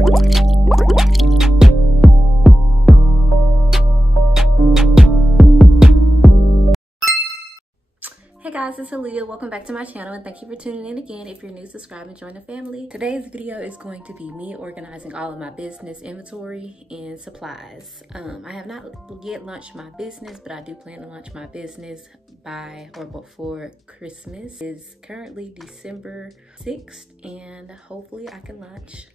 Hey guys, it's Aaliyah. Welcome back to my channel and thank you for tuning in again. If you're new, subscribe and join the family. Today's video is going to be me organizing all of my business inventory and supplies. I have not yet launched my business, but I do plan to launch my business by or before Christmas. It's currently December 6th and hopefully I can launch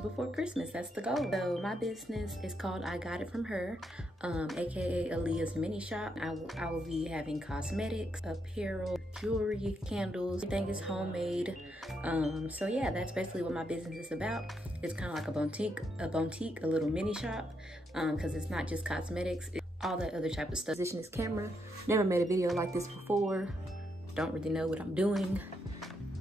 before Christmas. That's the goal. So my business is called I Got It From Her, aka Aaliyah's Mini Shop. I will be having cosmetics, apparel, jewelry, candles. Everything is homemade. So yeah, that's basically what my business is about. It's kind of like a boutique, a little mini shop, because it's not just cosmetics, it's all that other type of stuff. Position this camera. Never made a video like this before. Don't really know what I'm doing,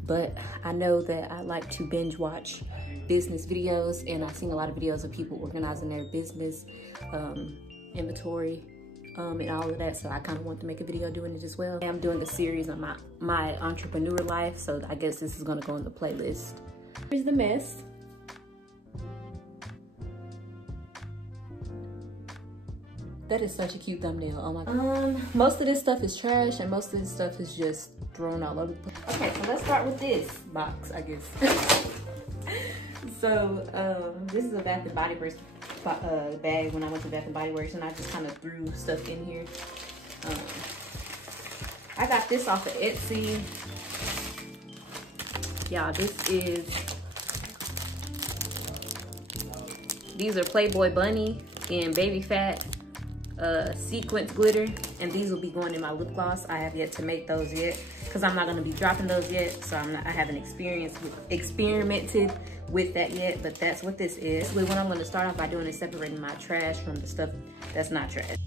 but I know that I like to binge watch business videos, and I've seen a lot of videos of people organizing their business inventory and all of that, so I kind of want to make a video doing it as well. I'm doing a series on my entrepreneur life, so I guess this is going to go in the playlist. Here's the mess. That is such a cute thumbnail. Oh my god. Most of this stuff is trash and most of this stuff is just thrown all over the place. Okay, so let's start with this box, I guess. So this is a Bath and Body Works bag when I went to Bath and Body Works, and I just kind of threw stuff in here. I got this off of Etsy. Yeah, these are Playboy Bunny and Baby Fat sequence glitter, and these will be going in my lip gloss. I have yet to make those yet because I'm not going to be dropping those yet, so I haven't experimented with that yet, but that's what this is. What I'm going to start off by doing is separating my trash from the stuff that's not trash.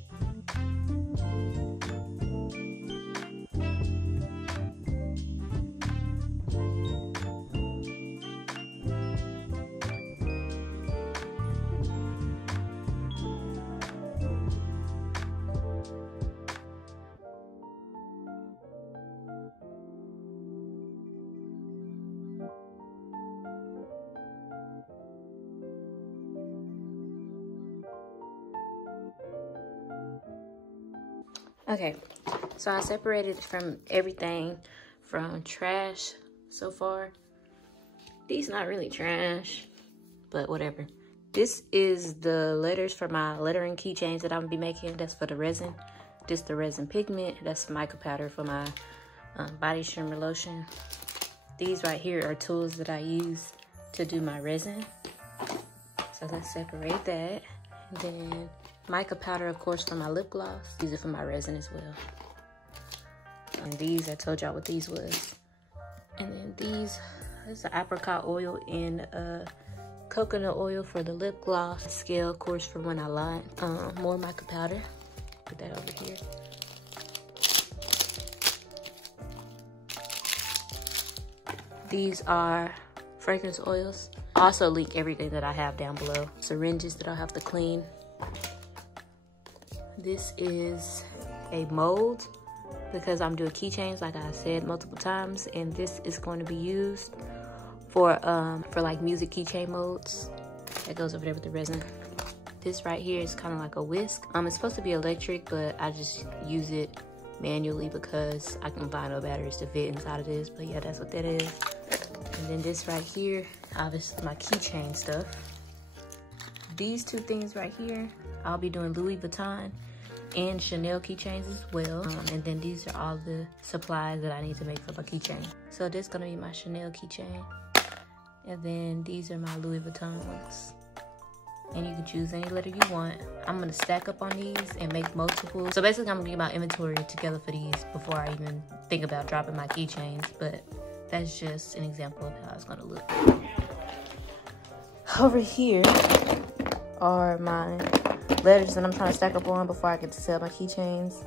Okay, so I separated from everything from trash so far. These not really trash, but whatever. This is the letters for my lettering keychains that I'm gonna be making. That's for the resin. This the resin pigment. That's mica powder for my body shimmer lotion. These right here are tools that I use to do my resin. So let's separate that. And then mica powder, of course, for my lip gloss. Use it for my resin as well. And these, I told y'all what these was. And then these, this is apricot oil and coconut oil for the lip gloss. Scale, of course, for when I line. More mica powder. Put that over here. These are fragrance oils. I also link everything that I have down below. Syringes that I'll have to clean. This is a mold because I'm doing keychains, like I said multiple times, and this is going to be used for like music keychain molds. That goes over there with the resin. This right here is kind of like a whisk. It's supposed to be electric, but I just use it manually because I can find no batteries to fit inside of this. But yeah, that's what that is. And then this right here, obviously my keychain stuff. These two things right here, I'll be doing Louis Vuitton and Chanel keychains as well. And then these are all the supplies that I need to make for my keychain. So this is gonna be my Chanel keychain. And then these are my Louis Vuitton ones. And you can choose any letter you want. I'm gonna stack up on these and make multiple. So basically I'm gonna get my inventory together for these before I even think about dropping my keychains. But that's just an example of how it's gonna look. Over here are my letters that I'm trying to stack up on before I get to sell my keychains.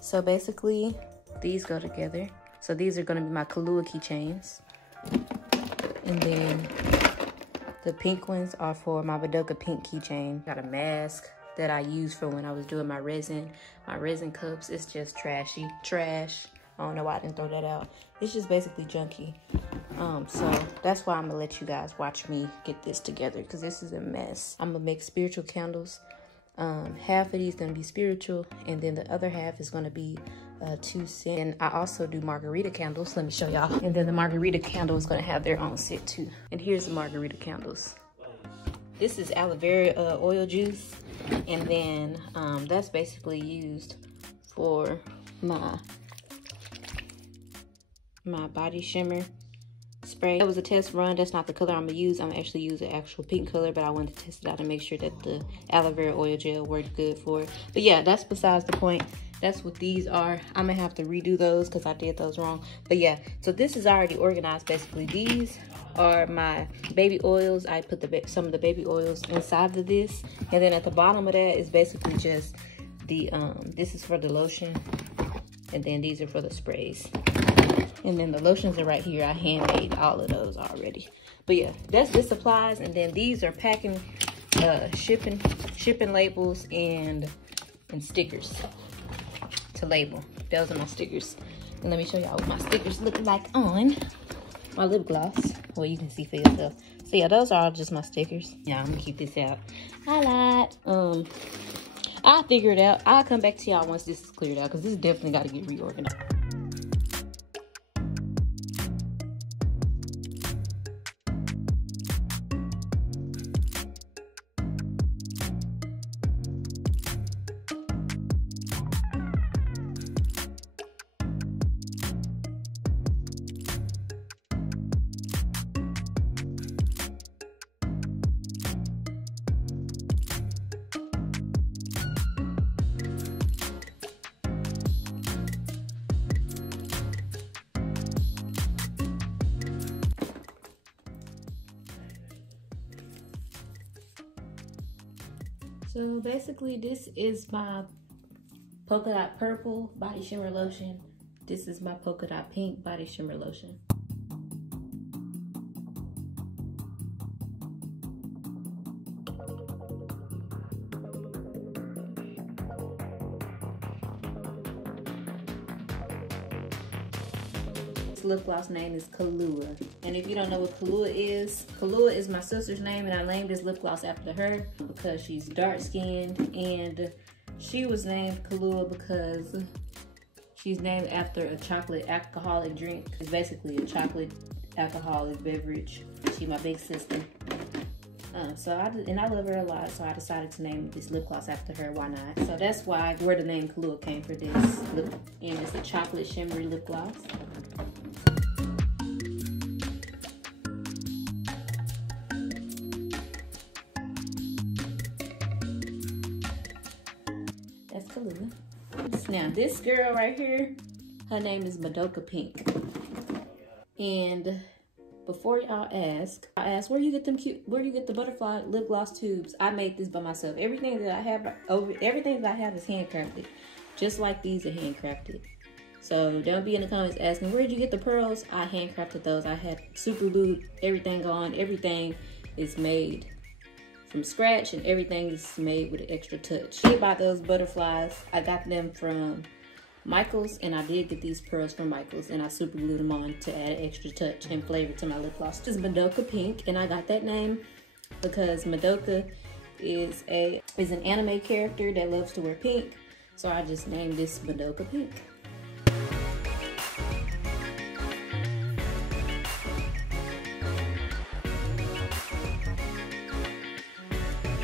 So basically, these go together. So these are gonna be my Kahlua keychains. And then the pink ones are for my Badoka pink keychain. Got a mask that I use for when I was doing my resin. My resin cups, it's just trash. I don't know why I didn't throw that out. It's just basically junky. So that's why I'm gonna let you guys watch me get this together, because this is a mess. I'm gonna make spiritual candles. Half of these gonna be spiritual, and then the other half is gonna be 2 scent. And I also do margarita candles. Let me show y'all. And then the margarita candle is gonna have their own scent too. And here's the margarita candles. This is aloe vera oil juice, and then that's basically used for my body shimmer spray. That was a test run. That's not the color I'm gonna use. I'm actually using actual pink color, but I wanted to test it out and make sure that the aloe vera oil gel worked good for it. But yeah, that's besides the point. That's what these are. I'm gonna have to redo those because I did those wrong. But yeah, so this is already organized basically. These are my baby oils. I put some of the baby oils inside of this, and then at the bottom of that is basically just the this is for the lotion, and then these are for the sprays. And then the lotions are right here. I handmade all of those already. But yeah, that's the supplies. And then these are packing, shipping labels and stickers to label. Those are my stickers. And let me show y'all what my stickers look like on my lip gloss. Well, you can see for yourself. So yeah, those are all just my stickers. Yeah, I'm gonna keep this out. Highlight. I'll figure it out. I'll come back to y'all once this is cleared out, because this definitely got to get reorganized. So basically, this is my polka dot purple body shimmer lotion. This is my polka dot pink body shimmer lotion. Lip gloss name is 𝚬𝚜. And if you don't know what 𝚬𝚜 is my sister's name, and I named this lip gloss after her because she's dark skinned, and she was named 𝚬𝚜 because she's named after a chocolate alcoholic drink. It's basically a chocolate alcoholic beverage. She's my big sister. And I love her a lot, so I decided to name this lip gloss after her. Why not? So that's where the name 𝚬𝚜 came for this lip, and it's a chocolate shimmery lip gloss. That's 𝚬𝚜. Now this girl right here, her name is Madoka Pink. And before y'all ask, where you get the butterfly lip gloss tubes? I made this by myself. Everything that I have is handcrafted. Just like these are handcrafted. So don't be in the comments asking, where'd you get the pearls? I handcrafted those. I had super glued everything on. Everything is made from scratch, and everything is made with an extra touch. I bought those butterflies. I got them from Michael's, and I did get these pearls from Michael's, and I super glued them on to add an extra touch and flavor to my lip gloss. This is Madoka Pink, and I got that name because Madoka is an anime character that loves to wear pink, so I just named this Madoka Pink.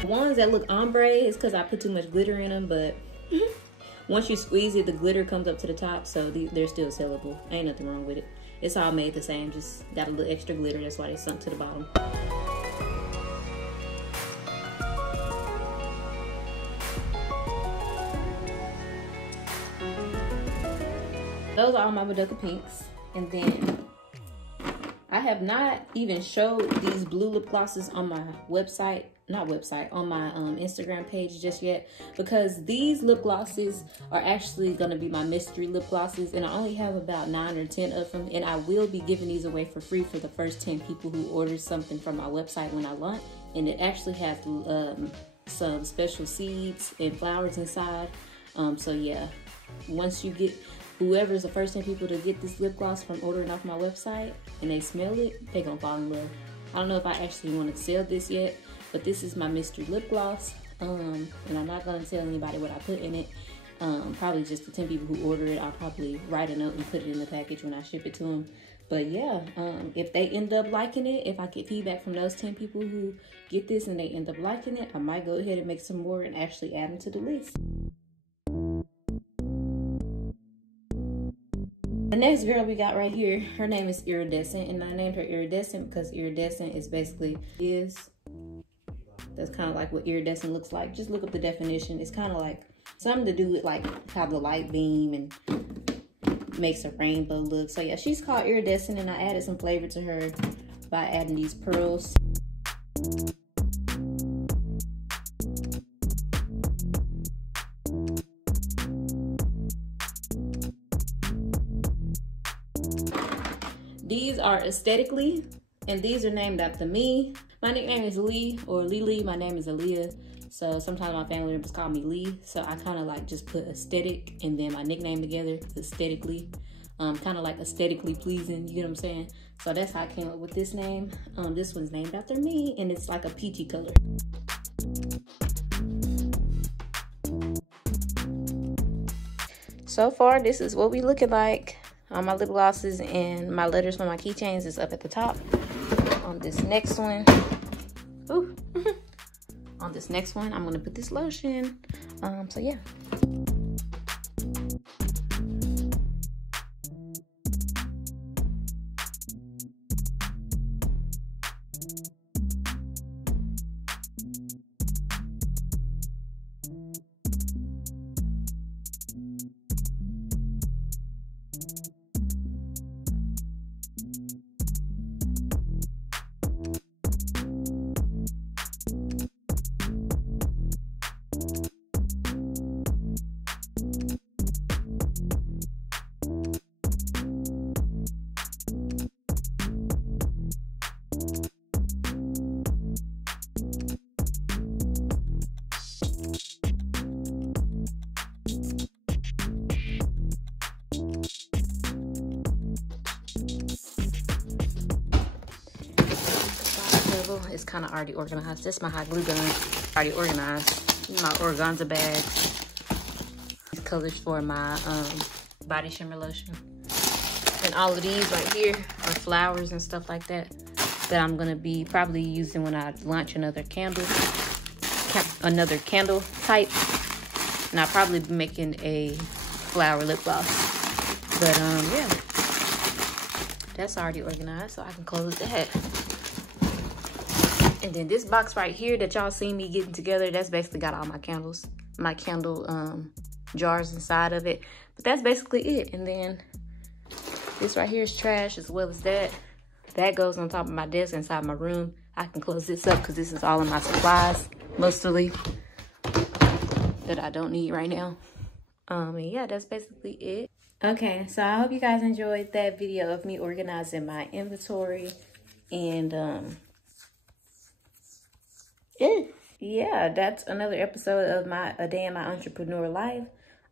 The ones that look ombre is because I put too much glitter in them, but once you squeeze it, the glitter comes up to the top, so they're still sellable. Ain't nothing wrong with it. It's all made the same, just got a little extra glitter. That's why they sunk to the bottom. Those are all my Madoka Pinks. And then I have not even showed these blue lip glosses on my website. On my Instagram page just yet, because these lip glosses are actually gonna be my mystery lip glosses, and I only have about 9 or 10 of them, and I will be giving these away for free for the first 10 people who order something from my website when I launch. And it actually has some special seeds and flowers inside. So yeah, once you get whoever's the first 10 people to get this lip gloss from ordering off my website and they smell it, they gonna fall in love. I don't know if I actually want to sell this yet, but this is my mystery lip gloss. And I'm not gonna tell anybody what I put in it. Probably just the 10 people who order it. I'll probably write a note and put it in the package when I ship it to them. But yeah, if they end up liking it, if I get feedback from those 10 people who get this and they end up liking it, I might go ahead and make some more and actually add them to the list. The next girl we got right here, her name is Iridescent, and I named her Iridescent because iridescent is basically that's kind of like what iridescent looks like. Just look up the definition. It's kind of like something to do with like how the light beam and makes a rainbow look. So yeah, she's called Iridescent, and I added some flavor to her by adding these pearls. These are aesthetically, and these are named after me. My nickname is Lee or Lily. My name is Aaliyah. So sometimes my family members call me Lee. So I kind of like just put aesthetic and then my nickname together, aesthetically. Kind of like aesthetically pleasing, you get what I'm saying? So that's how I came up with this name. This one's named after me, and it's like a peachy color. So far, this is what we looking like. My lip glosses and my letters for my keychains is up at the top. On this next one, ooh, on this next one, I'm gonna put this lotion. So yeah. It's kind of already organized. This is my hot glue gun, already organized. My organza bags. These colors for my body shimmer lotion. And all of these right here are flowers and stuff like that I'm gonna be probably using when I launch another candle type. And I'll probably be making a flower lip gloss. But yeah, that's already organized, so I can close that. And then this box right here that y'all see me getting together, that's basically got all my candles, my candle jars inside of it. But that's basically it. And then this right here is trash, as well as that. That goes on top of my desk inside my room. I can close this up because this is all of my supplies, mostly, that I don't need right now. And yeah, that's basically it. Okay, so I hope you guys enjoyed that video of me organizing my inventory. And yeah, that's another episode of A Day in My Entrepreneur Life.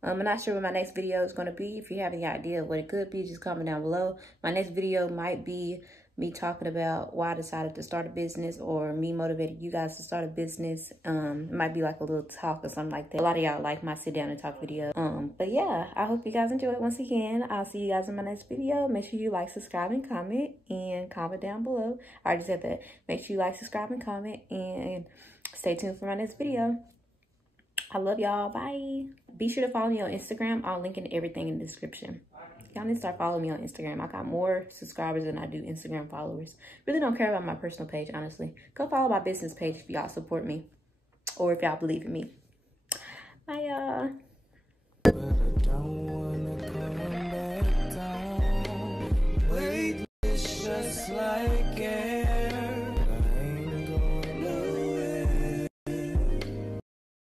I'm not sure what my next video is going to be. If you have any idea of what it could be, just comment down below. My next video might be me talking about why I decided to start a business, or me motivating you guys to start a business. It might be like a little talk or something like that. A lot of y'all like my sit down and talk video. But yeah, I hope you guys enjoy it. Once again, I'll see you guys in my next video. Make sure you like, subscribe, and comment down below. I already said that. Make sure you like, subscribe, and comment, and stay tuned for my next video. I love y'all. Bye. Be sure to follow me on Instagram. I'll link in everything in the description. Y'all need to start following me on Instagram. I got more subscribers than I do Instagram followers. Really don't care about my personal page, honestly. Go follow my business page if y'all support me, or if y'all believe in me. Bye, y'all.